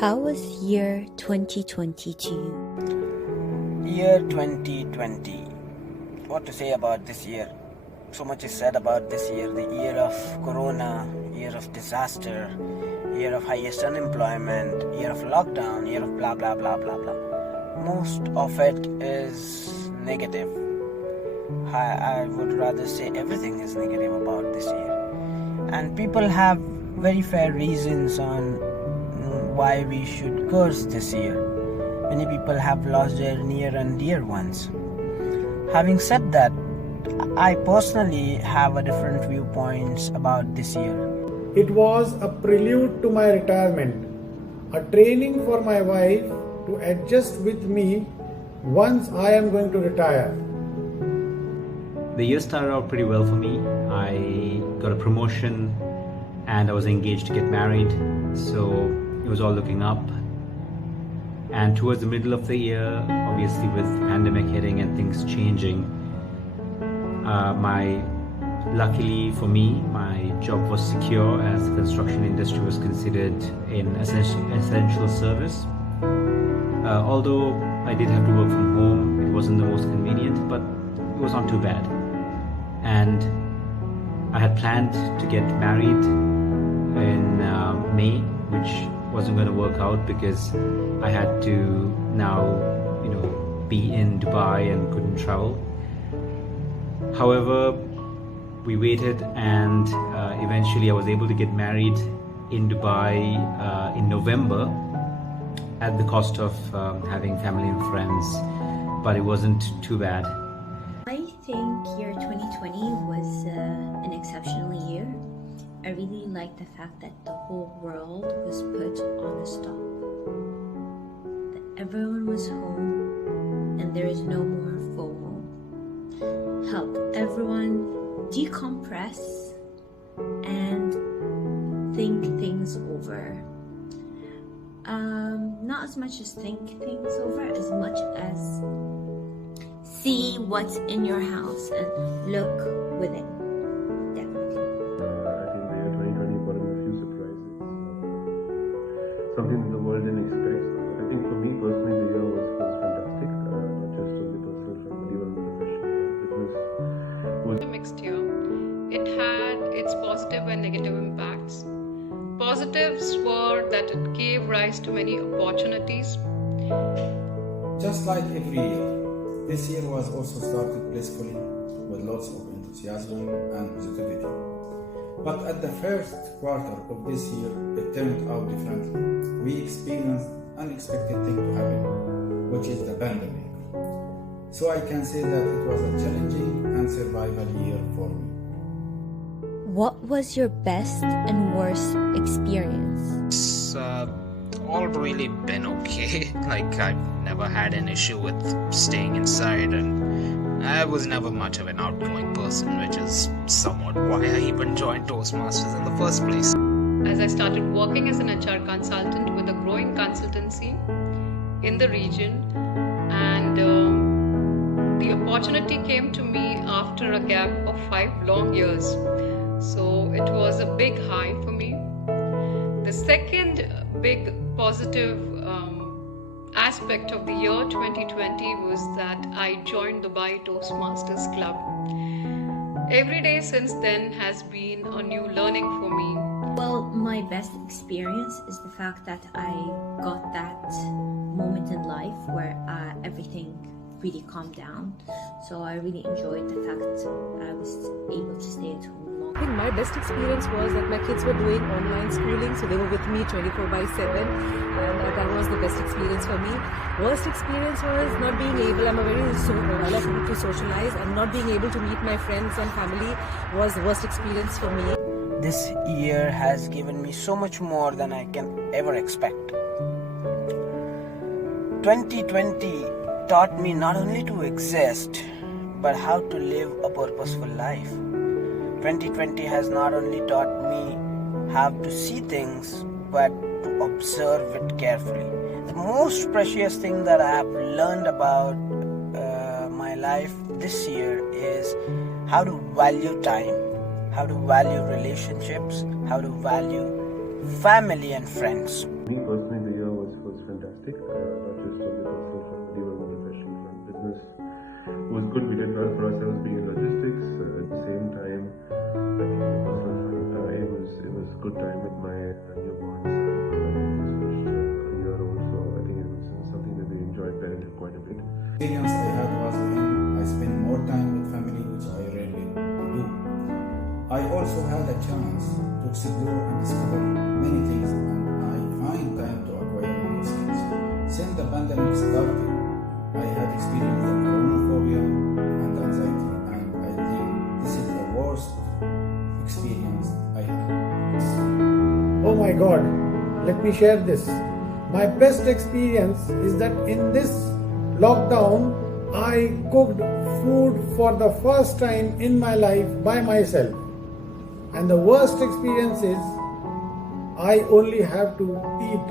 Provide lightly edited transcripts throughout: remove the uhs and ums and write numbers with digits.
How was year 2020 to you? Year 2020. What to say about this year? So much is said about this year. The year of corona, year of disaster, year of highest unemployment, year of lockdown, year of blah blah blah blah blah. Most of it is negative. I would rather say everything is negative about this year. And people have very fair reasons on why we should curse this year. Many people have lost their near and dear ones. Having said that, I personally have a different viewpoints about this year. It was a prelude to my retirement, a training for my wife to adjust with me once I am going to retire. The year started out pretty well for me. I got a promotion and I was engaged to get married, so it was all looking up. And towards the middle of the year, obviously with the pandemic hitting and things changing, luckily for me, my job was secure as the construction industry was considered an essential service. Although I did have to work from home, it wasn't the most convenient, but it was not too bad. And I had planned to get married in May, which wasn't going to work out because I had to now, be in Dubai and couldn't travel. However, we waited and eventually I was able to get married in Dubai in November at the cost of having family and friends, but it wasn't too bad. I think year 2020 was an exceptional year. I really liked the fact that the whole world was put on a stop. That everyone was home and there is no more FOMO. Helped everyone decompress and think things over. Not as much as think things over, as much as see what's in your house and look within. Definitely. I think the year 2020 brought in a few surprises. Something that the world didn't expect. I think for me personally, the year was fantastic. Not just on the personal front, but even on the professional front. It was A mixed year. It had its positive and negative impacts. Positives were that it gave rise to many opportunities. Just like every year, this year was also started blissfully with lots of enthusiasm and positivity. But at the first quarter of this year, it turned out differently. We experienced unexpected thing to happen, which is the pandemic. So I can say that it was a challenging and survival year for me. What was your best and worst experience? It's all really been okay. Like, I've never had an issue with staying inside, and I was never much of an outgoing person, which is somewhat why I even joined Toastmasters in the first place. As I started working as an HR consultant with a growing consultancy in the region, and the opportunity came to me after a gap of 5 long years. So it was a big high for me. The second big positive aspect of the year 2020 was that I joined the Dubai Toastmasters Club. Every day since then has been a new learning for me. Well, my best experience is the fact that I got that moment in life where everything really calmed down. So I really enjoyed the fact I was able to stay at home. I think my best experience was that my kids were doing online schooling, so they were with me 24/7, and that was the best experience for me. Worst experience was not being able, I like to socialize, and not being able to meet my friends and family was the worst experience for me. This year has given me so much more than I can ever expect. 2020 taught me not only to exist, but how to live a purposeful life. 2020 has not only taught me how to see things, but to observe it carefully. The most precious thing that I have learned about my life this year is how to value time, how to value relationships, how to value family and friends. me personally, the year good. We did well for ourselves being in logistics. At the same time, I think the personal it was a good time with my newborn son. Just a year old, so I think it was something that we enjoyed parenting quite a bit. The experience I had was when I spent more time with family, which I rarely do. I also had a chance to explore and discover many things, and I find time to acquire new skills. Since the pandemic started, I had experienced the coronaphobia and anxiety, and I think this is the worst experience I had. Oh my God, let me share this. My best experience is that in this lockdown, I cooked food for the first time in my life by myself. And the worst experience is I only have to eat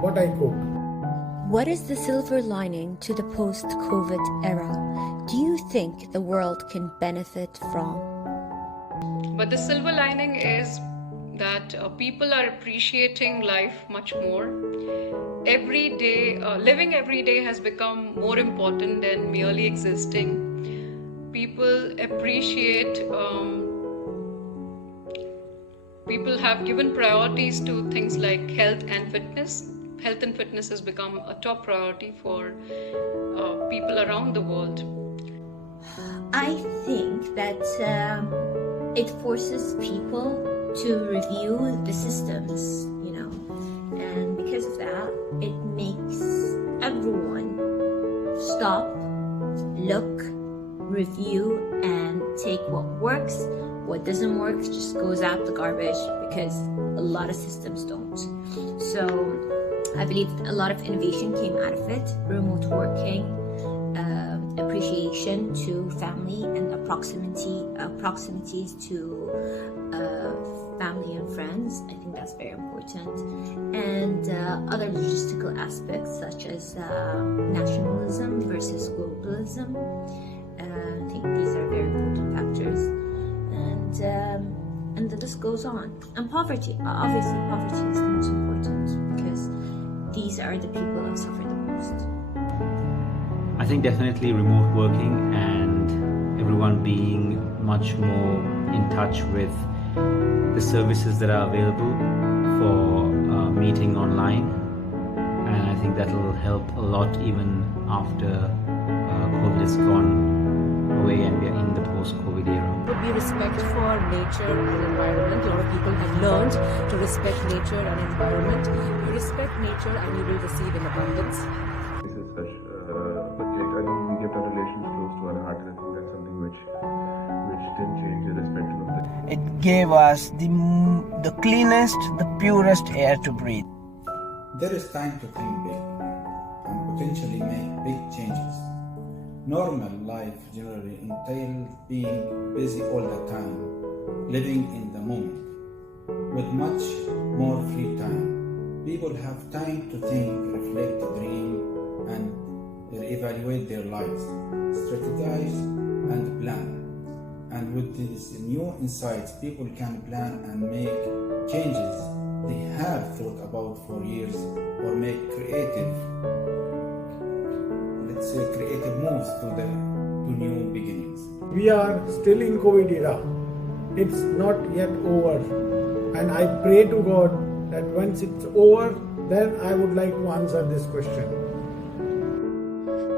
what I cook. What is the silver lining to the post-COVID era? Do you think the world can benefit from? But the silver lining is that people are appreciating life much more. Every day, living every day has become more important than merely existing. People appreciate, people have given priorities to things like health and fitness. Health and fitness has become a top priority for people around the world. I think that it forces people to review the systems, and because of that, it makes everyone stop, look, review, and take what works. What doesn't work just goes out the garbage, because a lot of systems don't. So I believe a lot of innovation came out of it. Remote working, appreciation to family, and proximities to family and friends. I think that's very important. And other logistical aspects such as nationalism versus globalism. I think these are very important factors. And the list goes on. And poverty. Obviously, poverty is the most important, because these are the people that suffer the most. I think definitely remote working and everyone being much more in touch with the services that are available for meeting online, and I think that will help a lot even after COVID is gone away and we are in the post-COVID era. Would be respect for nature and environment. A lot of people have learned to respect nature and environment. You respect nature and you will receive in abundance. This is such, but I think we kept our relations close to our heart, and I think that's something which didn't change irrespective of that. It gave us the cleanest, the purest air to breathe. There is time to think big and potentially make big changes. Normal life generally entails being busy all the time, living in the moment. With much more free time, people have time to think, reflect, dream, and evaluate their lives, strategize, and plan. And with these new insights, people can plan and make changes they have thought about for years, or make creative moves to new beginnings. We are still in COVID era. It's not yet over. And I pray to God that once it's over, then I would like to answer this question.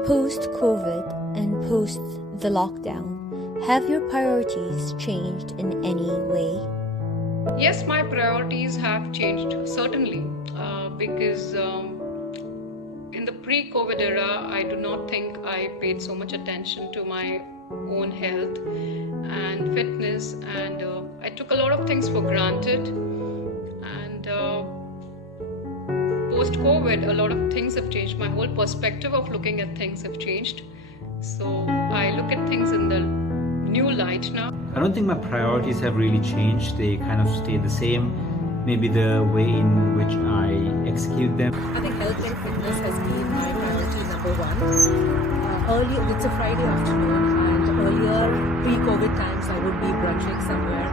Post-COVID and post the lockdown, have your priorities changed in any way? Yes, my priorities have changed, certainly, because in the pre-COVID era, I do not think I paid so much attention to my own health and fitness, and I took a lot of things for granted. And post-COVID, a lot of things have changed. My whole perspective of looking at things have changed. So I look at things in the new light now. I don't think my priorities have really changed. They kind of stay the same. Maybe the way in which I execute them. I think health and fitness has been my priority number one. Earlier, it's a Friday afternoon, and earlier, pre-COVID times, I would be brunching somewhere,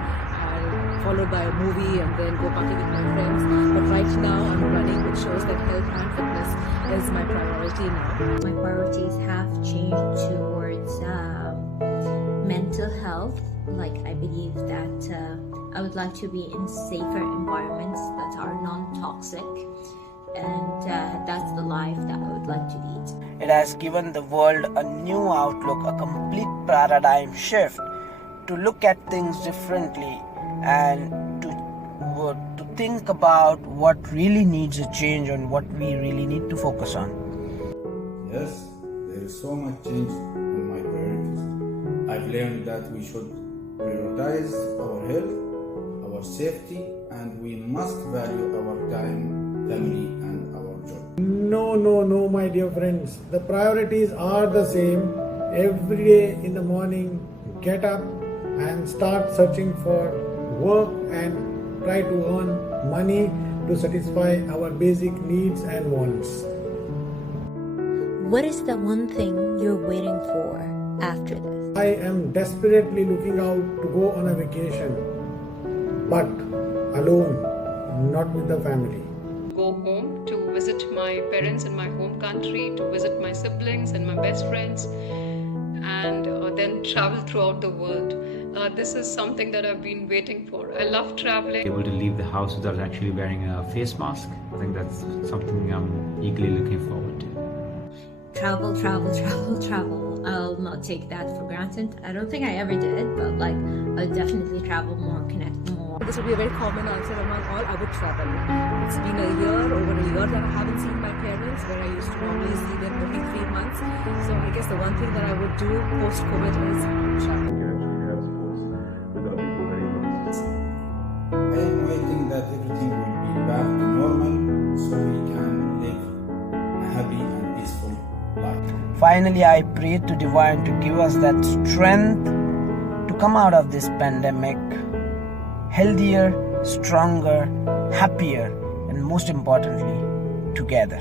followed by a movie, and then go party with my friends. But right now, I'm running, which shows that health and fitness is my priority now. My priorities have changed towards mental health, like I believe that I would like to be in safer environments that are non-toxic, and that's the life that I would like to lead. It has given the world a new outlook, a complete paradigm shift to look at things differently and to think about what really needs a change and what we really need to focus on. Yes, there is so much change in my priorities. I've learned that we should prioritize our health, our safety, and we must value our time, family, and our job. No, my dear friends. The priorities are the same. Every day in the morning, get up and start searching for work and try to earn money to satisfy our basic needs and wants. What is the one thing you're waiting for after this? I am desperately looking out to go on a vacation, but alone, not with the family. Go home to visit my parents in my home country, to visit my siblings and my best friends, and then travel throughout the world. This is something that I've been waiting for. I love traveling. Able to leave the house without actually wearing a face mask. I think that's something I'm eagerly looking forward to. Travel. I'll not take that for granted. I don't think I ever did, but like I'll definitely travel more, connect more. This would be a very common answer among all. I would travel. It's been over a year that I haven't seen my parents, where I used to normally see them every 3 months. So I guess the one thing that I would do post-COVID is travel. I am waiting that everything will be back to normal so we can live a happy and peaceful life. Finally, I pray to Divine to give us that strength to come out of this pandemic healthier, stronger, happier, and most importantly, together.